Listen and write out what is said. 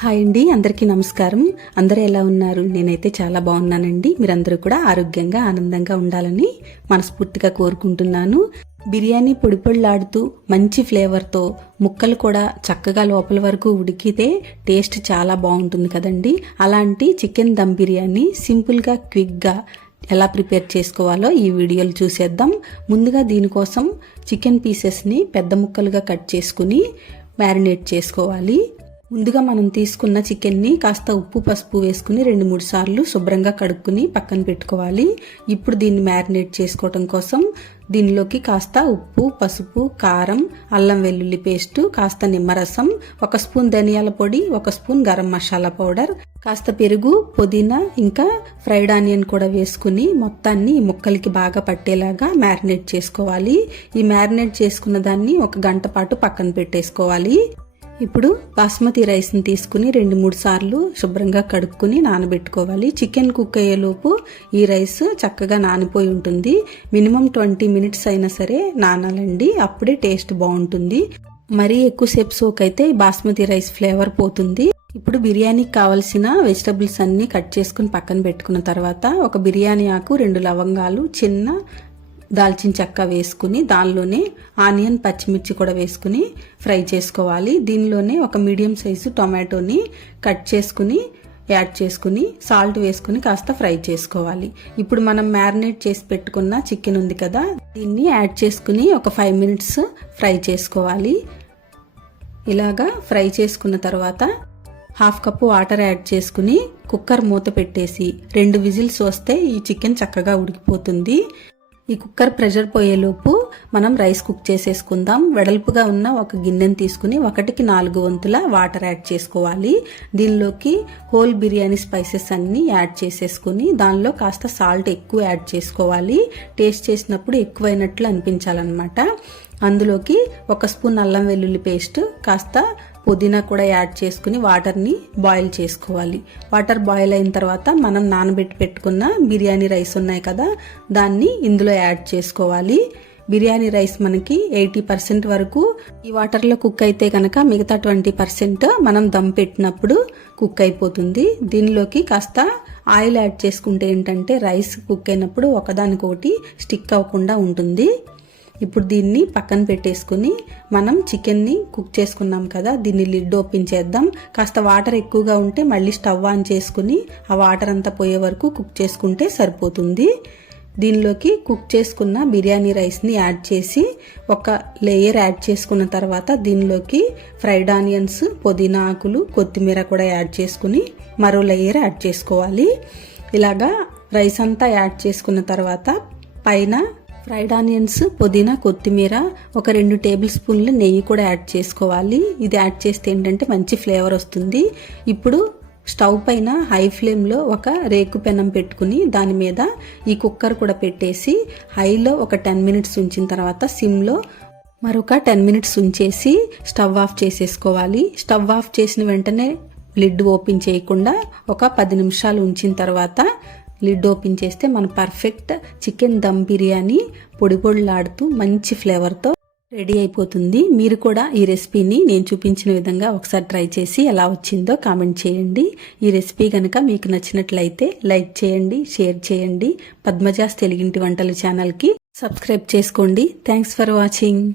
Hi అండి, అందరికీ నమస్కారం. అందరూ ఎలా ఉన్నారు? నేనైతే చాలా బాగున్నానండి. మీరందరూ కూడా ఆరోగ్యంగా ఆనందంగా ఉండాలని మనస్ఫూర్తిగా కోరుకుంటున్నాను. బిర్యానీ పొడి పొడిలాడుతూ మంచి ఫ్లేవర్తో ముక్కలు కూడా చక్కగా లోపల వరకు ఉడికితే టేస్ట్ చాలా బాగుంటుంది కదండి. అలాంటి చికెన్ దమ్ బిర్యానీ సింపుల్గా క్విక్గా ఎలా ప్రిపేర్ చేసుకోవాలో ఈ వీడియోలు చూసేద్దాం. ముందుగా దీనికోసం చికెన్ పీసెస్ని పెద్ద ముక్కలుగా కట్ చేసుకుని మ్యారినేట్ చేసుకోవాలి. ముందుగా మనం తీసుకున్న చికెన్ని కాస్త ఉప్పు పసుపు వేసుకుని 2-3 సార్లు శుభ్రంగా కడుక్కుని పక్కన పెట్టుకోవాలి. ఇప్పుడు దీన్ని మ్యారినేట్ చేసుకోవటం కోసం దీనిలోకి కాస్త ఉప్పు, పసుపు, కారం, అల్లం వెల్లుల్లి పేస్టు, కాస్త నిమ్మరసం, 1 స్పూన్ ధనియాల పొడి, 1 స్పూన్ గరం మసాలా పౌడర్, కాస్త పెరుగు, పుదీనా, ఇంకా ఫ్రైడ్ ఆనియన్ కూడా వేసుకుని మొత్తాన్ని ఈ ముక్కలకి బాగా పట్టేలాగా మ్యారినేట్ చేసుకోవాలి. ఈ మ్యారినేట్ చేసుకున్న దాన్ని 1 గంట పాటు పక్కన పెట్టేసుకోవాలి. ఇప్పుడు బాస్మతి రైస్ని తీసుకుని 2-3 సార్లు శుభ్రంగా కడుక్కుని నానబెట్టుకోవాలి. చికెన్ కుక్ అయ్యేలోపు ఈ రైస్ చక్కగా నానిపోయి ఉంటుంది. మినిమం 20 మినిట్స్ అయినా సరే నానాలండి, అప్పుడే టేస్ట్ బాగుంటుంది. మరీ ఎక్కువసేపు సోక్ అయితే బాస్మతి రైస్ ఫ్లేవర్ పోతుంది. ఇప్పుడు బిర్యానీకి కావాల్సిన వెజిటబుల్స్ అన్ని కట్ చేసుకుని పక్కన పెట్టుకున్న తర్వాత ఒక బిర్యానీ ఆకు, 2 లవంగాలు, చిన్న దాల్చిన చెక్క వేసుకుని దానిలోనే ఆనియన్, పచ్చిమిర్చి కూడా వేసుకుని ఫ్రై చేసుకోవాలి. దీనిలోనే ఒక మీడియం సైజు టొమాటోని కట్ చేసుకుని యాడ్ చేసుకుని సాల్ట్ వేసుకుని కాస్త ఫ్రై చేసుకోవాలి. ఇప్పుడు మనం మ్యారినేట్ చేసి పెట్టుకున్న చికెన్ ఉంది కదా, దీన్ని యాడ్ చేసుకుని ఒక 5 మినిట్స్ ఫ్రై చేసుకోవాలి. ఇలాగా ఫ్రై చేసుకున్న తర్వాత 1/2 కప్పు వాటర్ యాడ్ చేసుకుని కుక్కర్ మూత పెట్టేసి 2 విజిల్స్ వస్తే ఈ చికెన్ చక్కగా ఉడికిపోతుంది. ఈ కుక్కర్ ప్రెషర్ పోయేలోపు మనం రైస్ కుక్ చేసేసుకుందాం. వెడల్పుగా ఉన్న ఒక గిన్నెని తీసుకుని 1కి 4 వంతుల వాటర్ యాడ్ చేసుకోవాలి. దీనిలోకి హోల్ బిర్యానీ స్పైసెస్ అన్ని యాడ్ చేసేసుకుని దానిలో కాస్త సాల్ట్ ఎక్కువ యాడ్ చేసుకోవాలి. టేస్ట్ చేసినప్పుడు ఎక్కువైనట్లు అనిపించాలన్నమాట. అందులోకి 1 స్పూన్ అల్లం వెల్లుల్లి పేస్ట్, కాస్త పుదీనా కూడా యాడ్ చేసుకుని వాటర్ని బాయిల్ చేసుకోవాలి. వాటర్ బాయిల్ అయిన తర్వాత మనం నానబెట్టి పెట్టుకున్న బిర్యానీ రైస్ ఉన్నాయి కదా, దాన్ని ఇందులో యాడ్ చేసుకోవాలి. బిర్యానీ రైస్ మనకి 80% వరకు ఈ వాటర్లో కుక్ అయితే కనుక మిగతా 20% మనం దమ్ పెట్టినప్పుడు కుక్ అయిపోతుంది. దీనిలోకి కాస్త ఆయిల్ యాడ్ చేసుకుంటే ఏంటంటే రైస్ కుక్ అయినప్పుడు ఒకదానికొకటి స్టిక్ అవ్వకుండా ఉంటుంది. ఇప్పుడు దీన్ని పక్కన పెట్టేసుకుని మనం చికెన్ని కుక్ చేసుకున్నాం కదా, దీన్ని లిడ్ ఓపెన్ చేద్దాం. కాస్త వాటర్ ఎక్కువగా ఉంటే మళ్ళీ స్టవ్ ఆన్ చేసుకుని ఆ వాటర్ అంతా పోయే వరకు కుక్ చేసుకుంటే సరిపోతుంది. దీనిలోకి కుక్ చేసుకున్న బిర్యానీ రైస్ని యాడ్ చేసి ఒక లేయర్ యాడ్ చేసుకున్న తర్వాత దీనిలోకి ఫ్రైడ్ ఆనియన్స్, పుదీనా ఆకులు, కొత్తిమీర కూడా యాడ్ చేసుకుని మరో లేయర్ యాడ్ చేసుకోవాలి. ఇలాగా రైస్ అంతా యాడ్ చేసుకున్న తర్వాత పైన ఫ్రైడ్ ఆనియన్స్, పుదీనా, కొత్తిమీర, ఒక 2 టేబుల్ స్పూన్లు నెయ్యి కూడా యాడ్ చేసుకోవాలి. ఇది యాడ్ చేస్తే ఏంటంటే మంచి ఫ్లేవర్ వస్తుంది. ఇప్పుడు స్టవ్ పైన హై ఫ్లేమ్లో ఒక రేకు పెనం పెట్టుకుని దాని మీద ఈ కుక్కర్ కూడా పెట్టేసి హైలో ఒక 10 మినిట్స్ ఉంచిన తర్వాత సిమ్లో మరొక 10 మినిట్స్ ఉంచేసి స్టవ్ ఆఫ్ చేసేసుకోవాలి. స్టవ్ ఆఫ్ చేసిన వెంటనే లిడ్ ఓపెన్ చేయకుండా ఒక 10 నిమిషాలు ఉంచిన తర్వాత లిడ్ ఓపెన్ చేస్తే మన పర్ఫెక్ట్ చికెన్ దమ్ బిర్యానీ పొడి పొడిలాడుతూ మంచి ఫ్లేవర్తో రెడీ అయిపోతుంది. మీరు కూడా ఈ రెసిపీని నేను చూపించిన విధంగా ఒకసారి ట్రై చేసి ఎలా వచ్చిందో కామెంట్ చేయండి. ఈ రెసిపీ కనుక మీకు నచ్చినట్లయితే లైక్ చేయండి, షేర్ చేయండి. పద్మజాస్ తెలుగింటి వంటలు ఛానల్కి సబ్స్క్రైబ్ చేసుకోండి. Thanks for watching.